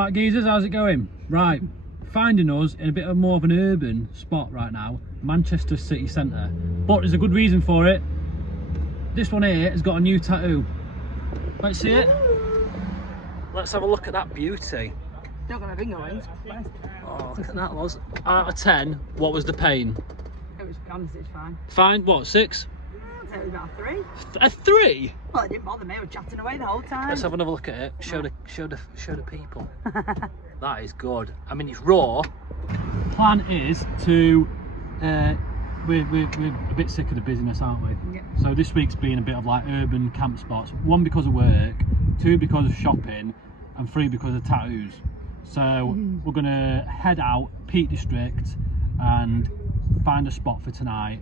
Right, geezers, how's it going? Right, finding us in a bit of more of an urban spot right now, Manchester city centre. But there's a good reason for it. This one here has got a new tattoo. Let's see it. Let's have a look at that beauty. Don't get my finger wings. Oh, look at that, was. Out of 10, what was the pain? It was honestly, it's fine. Fine, what, 6? I'd say it was about a 3. A 3? Well, it didn't bother me. I was chatting away the whole time. Let's have another look at it. Show the people. That is good. I mean, it's raw. Plan is to we're a bit sick of the busyness, aren't we? Yep. So this week's been a bit of like urban camp spots. 1 because of work, 2 because of shopping, and 3 because of tattoos. So we're gonna head out Peak District and find a spot for tonight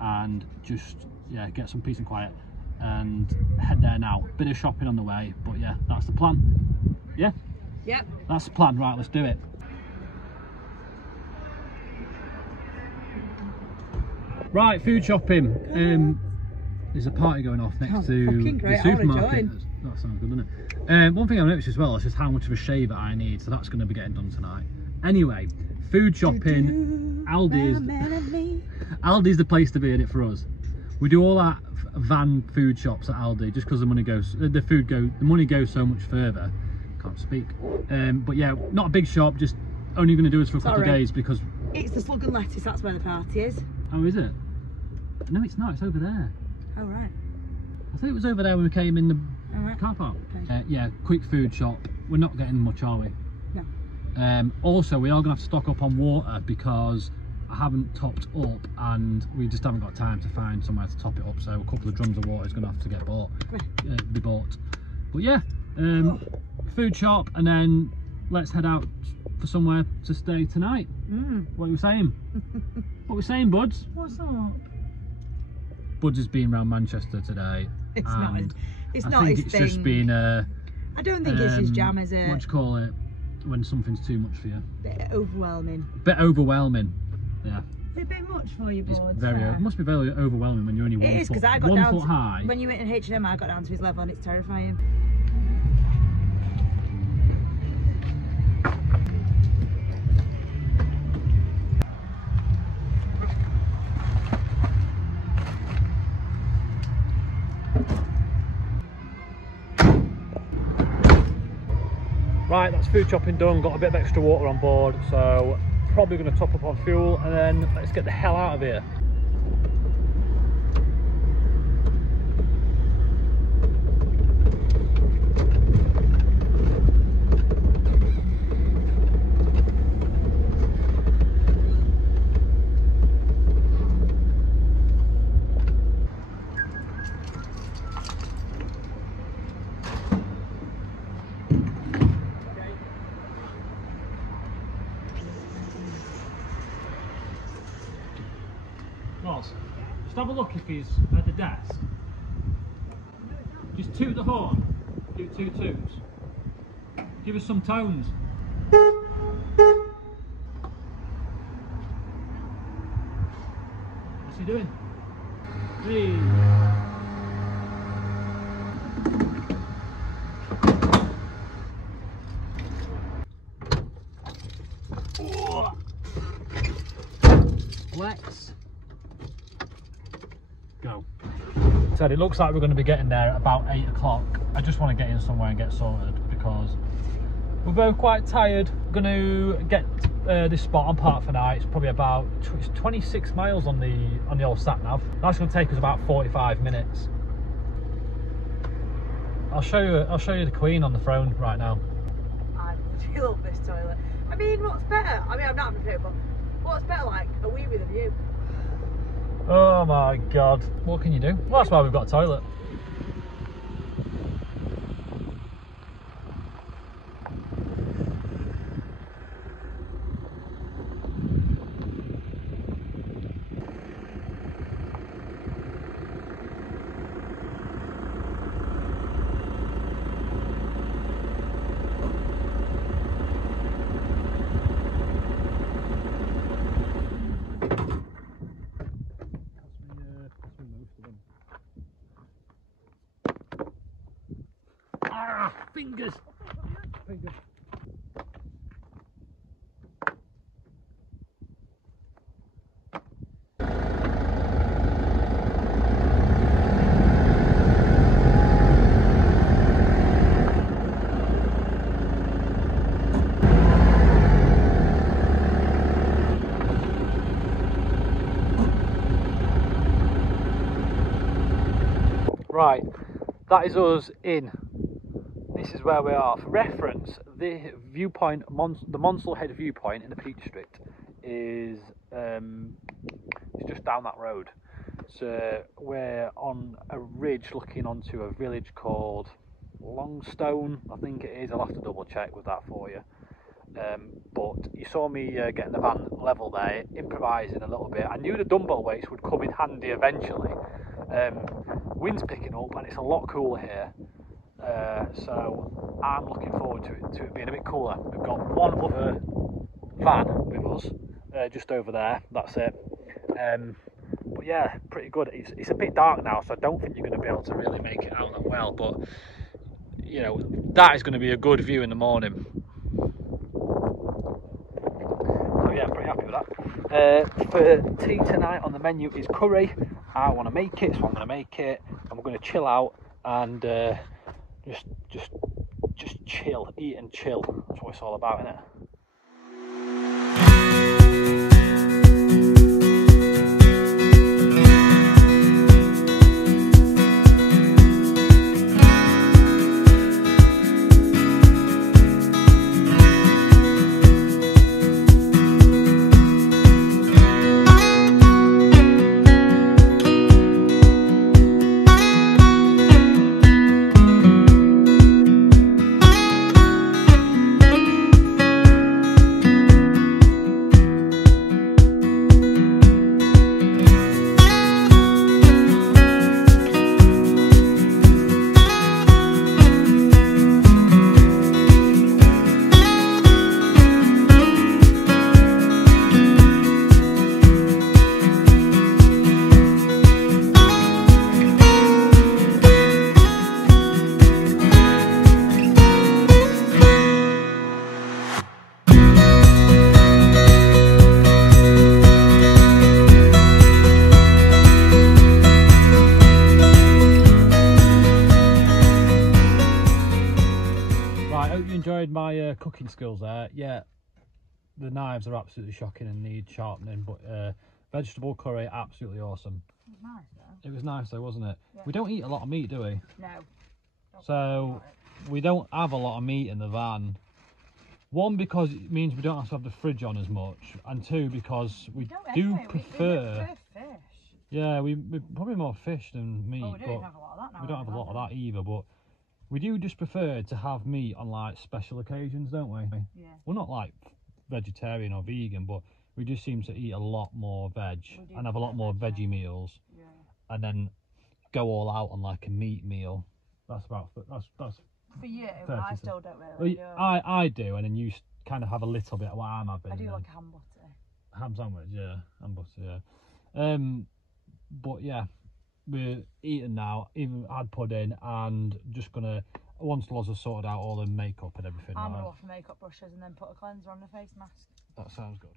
and just get some peace and quiet and head there now. Bit of shopping on the way, but yeah, that's the plan. Yeah? Yep. That's the plan. Right, let's do it. Right, food shopping. There's a party going off next to the supermarket. That sounds good, doesn't it? One thing I noticed as well is just how much of a shaver I need, so that's going to be getting done tonight. Anyway, food shopping. Aldi's the place to be in it for us. We do all that van food shops at Aldi just because the money goes so much further. Can't speak. But yeah, not a big shop, just only going to do us for a couple of days because it's the Slug and Lettuce. That's where the party is. Oh, is it? No, it's not. It's over there. Oh, right. I thought it was over there when we came in the car park. Okay. Yeah, quick food shop. We're not getting much, are we? No. Also, we are going to have to stock up on water because I haven't topped up and we just haven't got time to find somewhere to top it up. So a couple of drums of water is going to have to get be bought. But yeah, food shop, and then let's head out for somewhere to stay tonight. What are you saying? What are we saying, Buds? What's that? Buds has been around Manchester today. It's not. It's not his his thing. thing. Just been I don't think it's his jam, is it? What do you call it when something's too much for you? Bit overwhelming. Bit overwhelming. Yeah. Is it a bit much for you, Buds? It must be very overwhelming when you're only 1 foot, I got 1 down foot high. When you went in H&M, I got down to his level and it's terrifying. Right, that's food shopping done, got a bit of extra water on board, so probably going to top up on fuel and then let's get the hell out of here. Just have a look if he's at the desk. Just toot the horn. Do 2 toots. Give us some tones. What's he doing? Hey. Let's go. Said it looks like we're going to be getting there at about 8 o'clock. I just want to get in somewhere and get sorted because we're both quite tired. We're going to get this spot on park for night. It's probably about 26 miles on the old sat nav. That's going to take us about 45 minutes. I'll show you the Queen on the throne right now. I love this toilet. I mean, what's better? I mean, I'm not having a poo, but what's better, like a wee with a view? Oh my god. What can you do? Well, that's why we've got a toilet. Fingers. Right, that is us in. This is where we are. For reference, the viewpoint, the Monsell Head viewpoint in the Peak District is it's just down that road. So we're on a ridge looking onto a village called Longstone, I think it is. I'll have to double check with that for you. But you saw me getting the van level there, improvising a little bit. I knew the dumbbell weights would come in handy eventually. Wind's picking up and it's a lot cooler here, so I'm looking forward to it being a bit cooler. We've got one other van with us, just over there, that's it. But yeah, pretty good. It's a bit dark now, so I don't think you're going to be able to really make it out that well, but you know, that is going to be a good view in the morning. So yeah, I'm pretty happy with that. For tea tonight on the menu is curry. I want to make it, so I'm going to make it, and we're going to chill out and just chill, eat and chill. That's what it's all about, isn't it? My cooking skills there. Yeah, the knives are absolutely shocking and need sharpening, but vegetable curry, absolutely awesome. It was nice though. It was nice though, wasn't it? Yeah. We don't eat a lot of meat, do we? No. So we don't have a lot of meat in the van. One, because it means we don't have to have the fridge on as much, and two, because we do prefer fish. Yeah, we probably more fish than meat. Oh, we don't have a lot of that now. We don't have a lot of that either, but we do just prefer to have meat on like special occasions, don't we? Yeah. We're not like vegetarian or vegan, but we just seem to eat a lot more veg and have a lot more veggie meals. Yeah. And then go all out on like a meat meal. That's for you. I still don't really. I do, and then you kind of have a little bit of what I'm having. I do like a ham butter. Ham sandwich, yeah, ham butter, yeah. But yeah, we're eating now. Even had pudding, and just gonna, once Loz has sorted out all the makeup and everything. I'm gonna wash the makeup brushes and then put a cleanser on the face mask. That sounds good.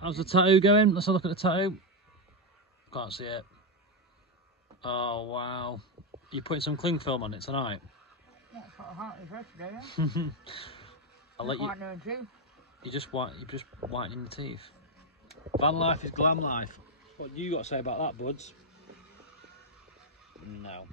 How's the tattoo going? Let's have a look at the tattoo. Can't see it. Oh wow. You putting some cling film on it tonight? Yeah, it's got a heart refresh today, yeah. I'll let you. You just whitening the teeth. Van life is glam life. What you got to say about that, buds? No.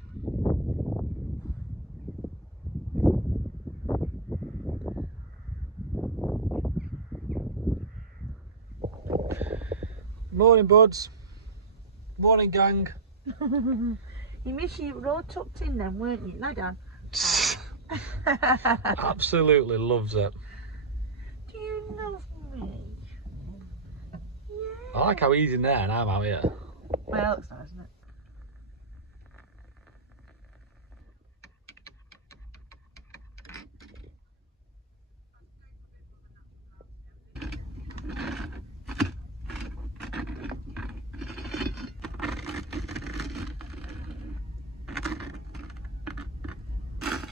Morning, buds. Morning, gang. You miss you were all tucked in then, weren't you? Lie down. Absolutely loves it. Do you love me? Yeah. I like how he's in there and I'm out here. Well, it looks nice, isn't it?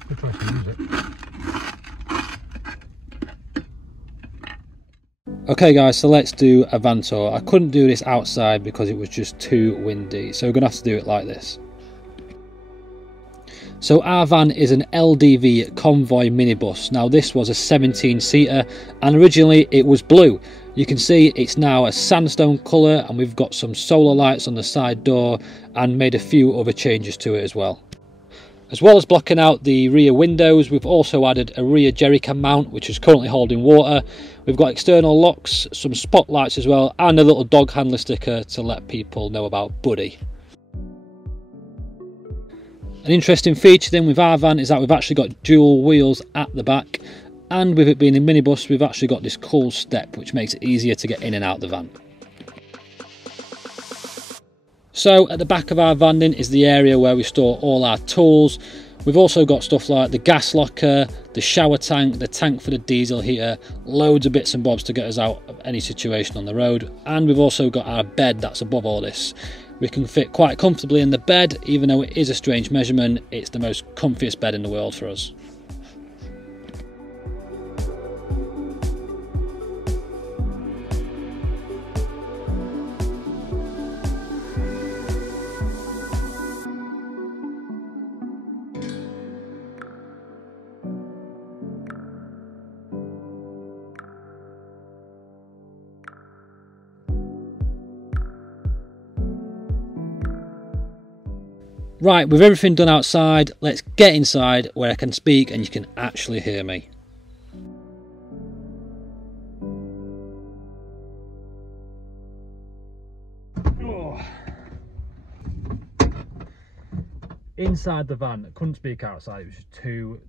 Good choice to use it. Okay guys, so let's do a van tour. I couldn't do this outside because it was just too windy, so we're gonna have to do it like this. So our van is an LDV convoy minibus. Now this was a 17-seater and originally it was blue. You can see it's now a sandstone colour, and we've got some solar lights on the side door and made a few other changes to it as well. As well as blocking out the rear windows, we've also added a rear jerry can mount, which is currently holding water. We've got external locks, some spotlights as well, and a little dog handler sticker to let people know about Buddy. An interesting feature then with our van is that we've actually got dual wheels at the back, and with it being a minibus, we've actually got this cool step which makes it easier to get in and out the van. So at the back of our van then is the area where we store all our tools. We've also got stuff like the gas locker, the shower tank, the tank for the diesel heater, loads of bits and bobs to get us out of any situation on the road. And we've also got our bed that's above all this. We can fit quite comfortably in the bed, even though it is a strange measurement. It's the most comfiest bed in the world for us. Right, with everything done outside, let's get inside where I can speak and you can actually hear me. Oh. Inside the van, I couldn't speak outside, it was just too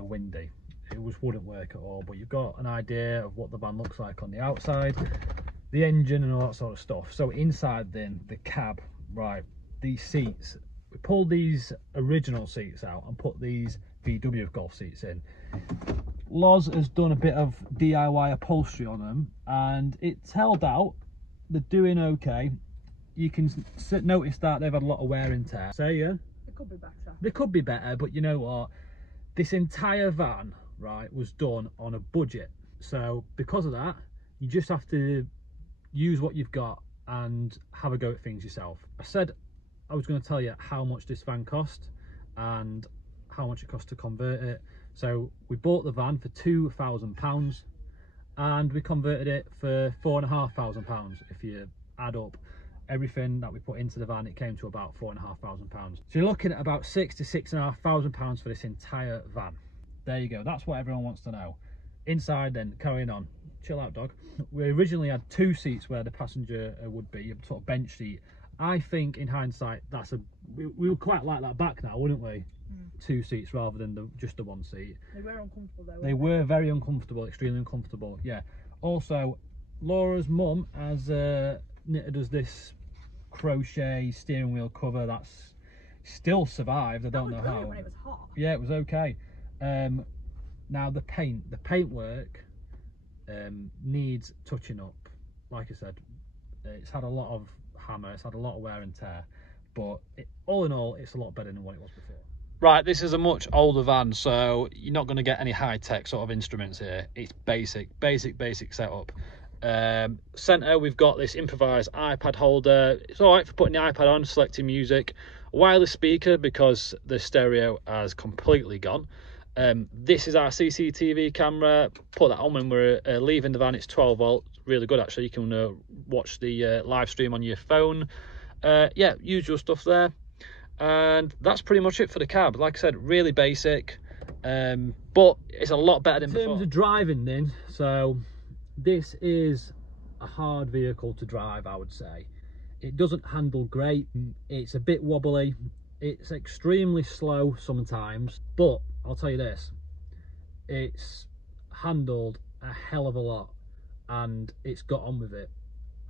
windy. It just wouldn't work at all, but you've got an idea of what the van looks like on the outside, the engine and all that sort of stuff. So inside then, the cab, right, these seats, we pulled these original seats out and put these VW Golf seats in. Loz has done a bit of DIY upholstery on them and it's held out. They're doing okay. You can notice that they've had a lot of wear and tear. So yeah, They could be better. they could be better, but you know what? This entire van, right, was done on a budget. So because of that, you just have to use what you've got and have a go at things yourself. I said I was going to tell you how much this van cost and how much it cost to convert it. So we bought the van for £2,000 and we converted it for £4,500. If you add up everything that we put into the van, it came to about £4,500. So you're looking at about £6,000 to £6,500 for this entire van. There you go, that's what everyone wants to know. Inside then, carrying on, chill out dog. We originally had two seats where the passenger would be, a sort of bench seat. I think in hindsight, we would quite like that back now, wouldn't we? Two seats rather than just the one seat. They were uncomfortable though. They were very uncomfortable, extremely uncomfortable, yeah. Also, Laura's mum has knitted us this crochet steering wheel cover that's still survived. I don't know how. When it was hot. Yeah, it was okay. Now the paintwork needs touching up. Like I said, it's had a lot of hammer, it's had a lot of wear and tear, but all in all, it's a lot better than what it was before. Right, this is a much older van, so you're not going to get any high-tech sort of instruments here. It's basic setup. Centre, we've got this improvised iPad holder. It's all right for putting the iPad on, selecting music. A wireless speaker because the stereo has completely gone. This is our CCTV camera. Put that on when we're leaving the van. It's 12 volt, really good actually. You can watch the live stream on your phone. Yeah, usual stuff there. And that's pretty much it for the cab. Like I said, really basic, but it's a lot better than before. In terms of driving then, so this is a hard vehicle to drive, I would say. It doesn't handle great, it's a bit wobbly, it's extremely slow sometimes, but I'll tell you this, it's handled a hell of a lot and it's got on with it.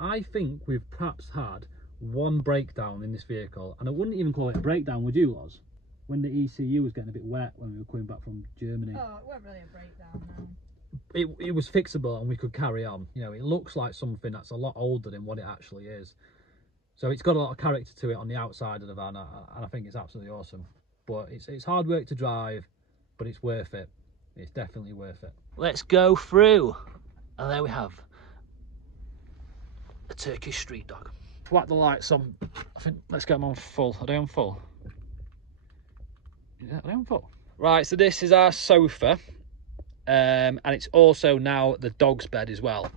I think we've perhaps had one breakdown in this vehicle, and I wouldn't even call it a breakdown, would you, Loz? When the ECU was getting a bit wet when we were coming back from Germany. Oh, it wasn't really a breakdown, no. It was fixable and we could carry on. You know, it looks like something that's a lot older than what it actually is. So it's got a lot of character to it on the outside of the van, and I think it's absolutely awesome. But it's hard work to drive, but it's worth it. It's definitely worth it. Let's go through. And there we have a Turkish street dog. Whack the lights on. I think let's get them on full. Are they on full? 11 foot. Right, so this is our sofa, and it's also now the dog's bed as well.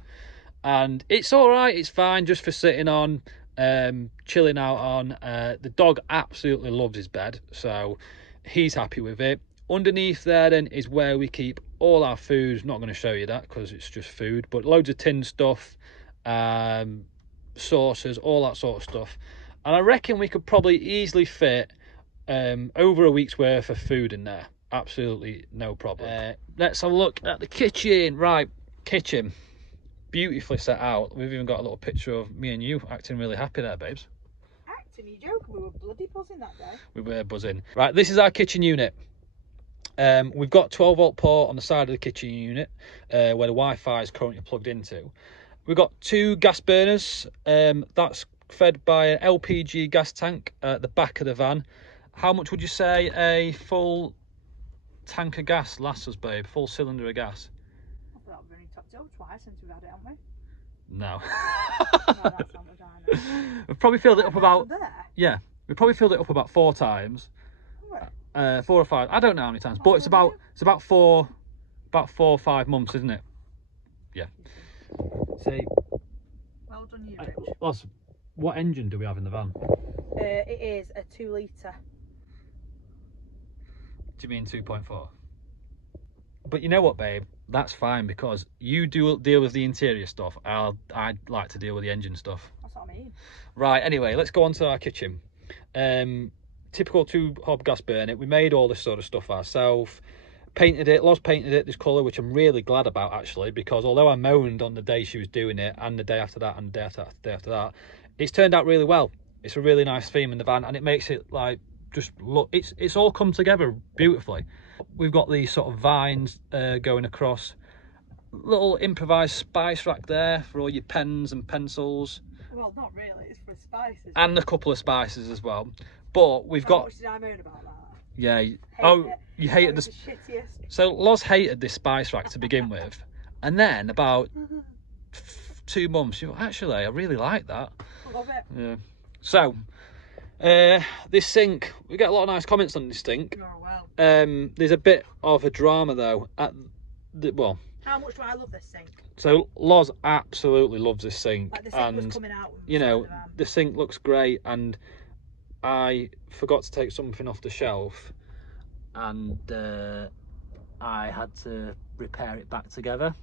And it's all right, it's fine just for sitting on, chilling out on. The dog absolutely loves his bed, so he's happy with it. Underneath there then is where we keep all our food. Not going to show you that because it's just food, but loads of tin stuff, sauces, all that sort of stuff. And I reckon we could probably easily fit over a week's worth of food in there. Absolutely no problem. Let's have a look at the kitchen. Right, kitchen. Beautifully set out. We've even got a little picture of me and you acting really happy there, babes. Acting? You joking? We were bloody buzzing that day. We were buzzing. Right, this is our kitchen unit. We've got 12-volt port on the side of the kitchen unit where the Wi-Fi is currently plugged into. We've got 2 gas burners. That's fed by an LPG gas tank at the back of the van. How much would you say a full tank of gas lasts us, babe? Full cylinder of gas? I thought we've only topped it up twice since we've had it, haven't we? No. No, that's not much I know. We've probably filled it up about... There? Yeah, we've probably filled it up about 4 times. Right. 4 or 5. I don't know how many times, but it's about 4 or 5 months, isn't it? Yeah. See. Well done, you, Rich. Loz, what engine do we have in the van? It is a 2 litre. Do you mean 2.4? But you know what, babe? That's fine because you do deal with the interior stuff. I'd like to deal with the engine stuff. That's what I mean. Right, anyway, let's go on to our kitchen. Typical 2-hob gas burner. We made all this sort of stuff ourselves. Painted it. Loz painted it this colour, which I'm really glad about, actually, because although I moaned on the day she was doing it, and the day after that, and the day after that, it's turned out really well. It's a really nice theme in the van, and it makes it, like, just look, it's all come together beautifully. We've got these sort of vines going across. Little improvised spice rack there for all your pens and pencils. Well, not really. It's for spices. And a couple of spices as well. But we've got... How much did I moan about that? Yeah. You hated this. So Loz hated this spice rack to begin with, and then about 2 months, you actually, I really like that. I love it. Yeah. So this sink, we get a lot of nice comments on this sink. Oh, well. There's a bit of a drama though. Well. How much do I love this sink? So Loz absolutely loves this sink, Like the sink was coming out. You know, the sink looks great, and I forgot to take something off the shelf, and I had to repair it back together.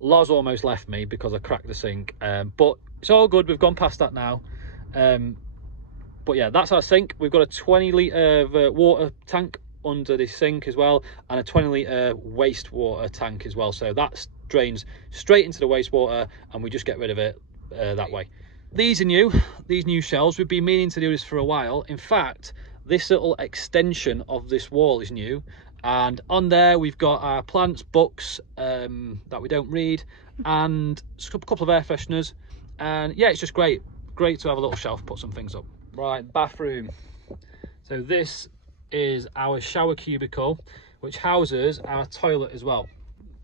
Loz almost left me because I cracked the sink, but it's all good. We've gone past that now. But yeah, that's our sink. We've got a 20-litre water tank under this sink as well, and a 20-litre wastewater tank as well. So that drains straight into the wastewater, and we just get rid of it that way. These are new. These new shelves. We've been meaning to do this for a while. In fact, this little extension of this wall is new, and on there we've got our plants, books that we don't read, and a couple of air fresheners. And yeah, it's just great to have a little shelf, put some things up. Right, bathroom. So this is our shower cubicle, which houses our toilet as well.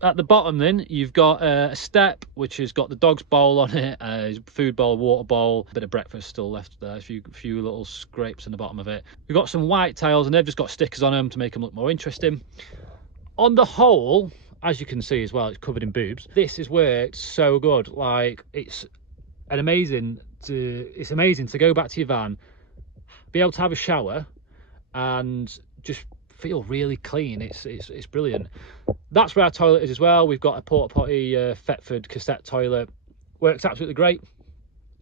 At the bottom then, you've got a step, which has got the dog's bowl on it, food bowl, water bowl, a bit of breakfast still left there, a few little scrapes in the bottom of it. We've got some white tiles, and they've just got stickers on them to make them look more interesting. On the whole, as you can see as well, it's covered in boobs. This has worked so good. Like, it's amazing to go back to your van, be able to have a shower, and just feel really clean. It's brilliant. That's where our toilet is as well. We've got a porta potty Thetford cassette toilet. Works absolutely great.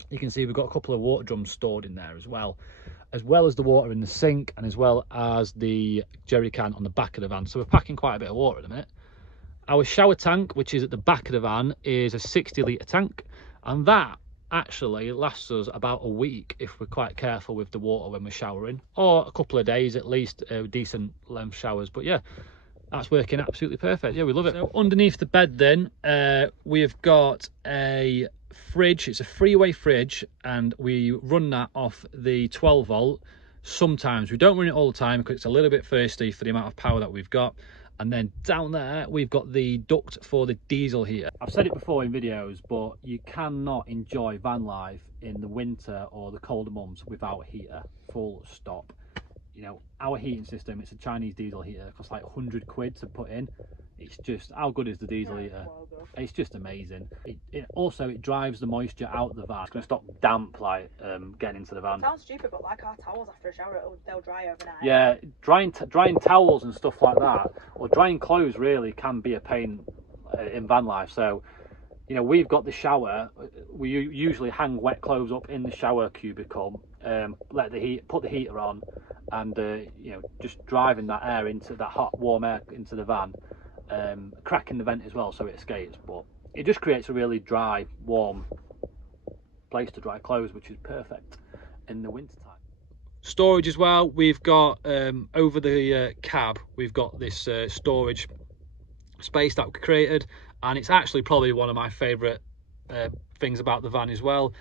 You can see we've got a couple of water drums stored in there as well as the water in the sink, and as well as the jerry can on the back of the van. So we're packing quite a bit of water at the minute. Our shower tank, which is at the back of the van, is a 60-litre tank, and that actually lasts us about a week if we're quite careful with the water when we're showering, or a couple of days at least, decent length showers. But yeah, that's working absolutely perfect. Yeah, we love it. So underneath the bed then, we've got a fridge. It's a three-way fridge, and we run that off the 12-volt. Sometimes we don't run it all the time because it's a little bit thirsty for the amount of power that we've got. And then down there, we've got the duct for the diesel heater. I've said it before in videos, but you cannot enjoy van life in the winter or the colder months without a heater, full stop. you know, our heating system, it's a Chinese diesel heater, it costs like 100 quid to put in. It's just, how good is the diesel heater? It's just amazing. It drives the moisture out of the van. It's going to stop damp like getting into the van. It sounds stupid, but like our towels after a shower, they'll dry overnight. Yeah, drying towels and stuff like that, or drying clothes really can be a pain in van life. So, you know, we've got the shower. We usually hang wet clothes up in the shower cubicle, put the heater on, and you know, just driving that air into that hot, warm air into the van, cracking the vent as well so it escapes. But it just creates a really dry, warm place to dry clothes, which is perfect in the winter time. Storage as well. We've got over the cab, we've got this storage space that we created, and it's actually probably one of my favourite things about the van as well,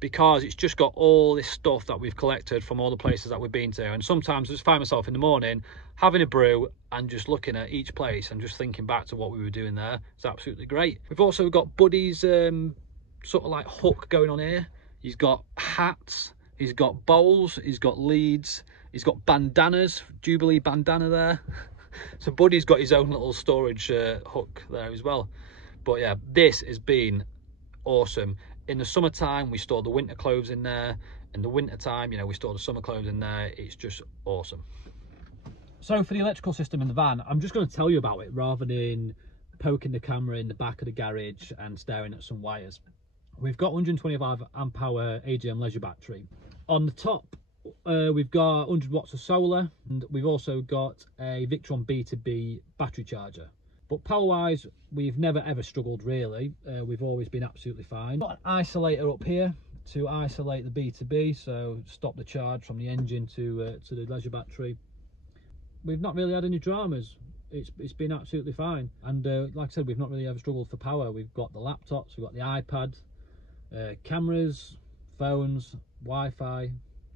because it's just got all this stuff that we've collected from all the places that we've been to. And sometimes I just find myself in the morning having a brew and just looking at each place and just thinking back to what we were doing there. It's absolutely great. We've also got Buddy's sort of like hook going on here. He's got hats, he's got bowls, he's got leads, he's got bandanas, Jubilee bandana there. So Buddy's got his own little storage hook there as well. But yeah, this has been awesome. In the summertime, we store the winter clothes in there. In the winter time, you know, we store the summer clothes in there. It's just awesome. So for the electrical system in the van, I'm just going to tell you about it rather than poking the camera in the back of the garage and staring at some wires. We've got 125 amp hour AGM leisure battery. On the top, we've got 100 watts of solar, and we've also got a Victron B2B battery charger. But power wise, we've never ever struggled really. We've always been absolutely fine. Got an isolator up here to isolate the B2B, so stop the charge from the engine to the leisure battery. We've not really had any dramas. It's been absolutely fine. And like I said, we've not really ever struggled for power. We've got the laptops, we've got the iPad, cameras, phones, Wi-Fi,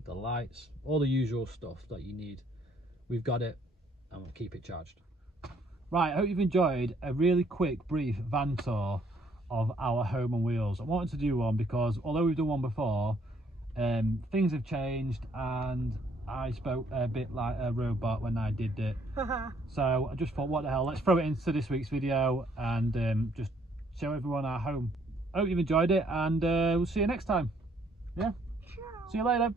the lights, all the usual stuff that you need. We've got it, and we'll keep it charged. Right, I hope you've enjoyed a really quick, brief van tour of our home on wheels. I wanted to do one because although we've done one before, things have changed and I spoke a bit like a robot when I did it. So I just thought, what the hell, let's throw it into this week's video and just show everyone our home. I hope you've enjoyed it, and we'll see you next time. Yeah? Ciao. See you later.